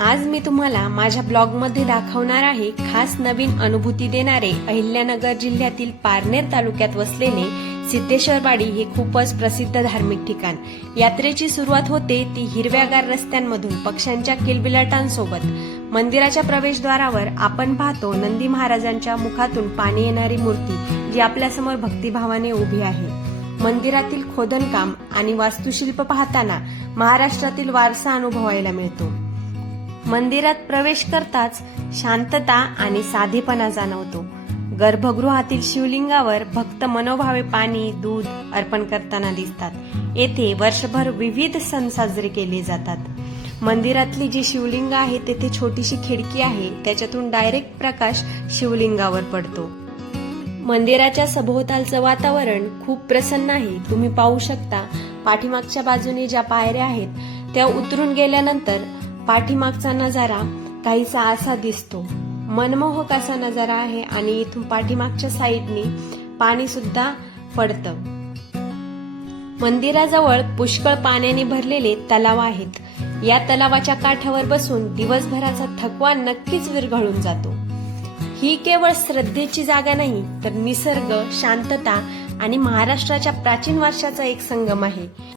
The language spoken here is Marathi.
आज मी तुम्हाला माझ्या ब्लॉगमध्ये दाखवणार आहे खास नवीन अनुभूती देणारे अहिल्यानगर जिल्ह्यातील पारनेर तालुक्यात वसलेले सिद्धेश्वरवाडी हे खूपच प्रसिद्ध धार्मिक ठिकाण। यात्रेची सुरुवात होते ती हिरव्यागार रस्त्यांमधून पक्ष्यांच्या किलबिलाटांसोबत। मंदिराच्या प्रवेशद्वारावर आपण पाहतो नंदी महाराजांच्या मुखातून पाणी येणारी मूर्ती जी आपल्यासमोर भक्तिभावाने उभी आहे। मंदिरातील खोदनकाम आणि वास्तुशिल्प पाहताना महाराष्ट्रातील वारसा अनुभवायला मिळतो। मंदिरात प्रवेश करताच शांतता आणि साधेपणा जाणवतो। गर्भगृहातील शिवलिंगावर भक्त मनोभावे पाणी दूध अर्पण करताना दिसतात। येथे वर्षभर विविध सण साजरे केले जातात। मंदिरातली जी शिवलिंग आहे तेथे छोटीशी खिडकी आहे, त्याच्यातून डायरेक्ट प्रकाश शिवलिंगावर पडतो। मंदिराच्या सभोवतालचं वातावरण खूप प्रसन्न आहे। तुम्ही पाहू शकता पाठीमागच्या बाजूने ज्या पायऱ्या आहेत त्या उतरून गेल्यानंतर पाठीमागचा नजारा काहीसा असा दिसतो। मनमोहक असा नजारा आहे आणि इथून पाठीमागच्या साईडनी पाणी सुद्धा पडतं। मंदिराजवळ पुष्कळ पाण्याने भरलेले तलाव आहेत। या तलावाच्या काठावर बसून दिवसभराचा थकवा नक्कीच विरघळून जातो। ही केवळ श्रद्धेची जागा नाही तर निसर्ग, शांतता आणि महाराष्ट्राच्या प्राचीन वारशाचा एक संगम आहे।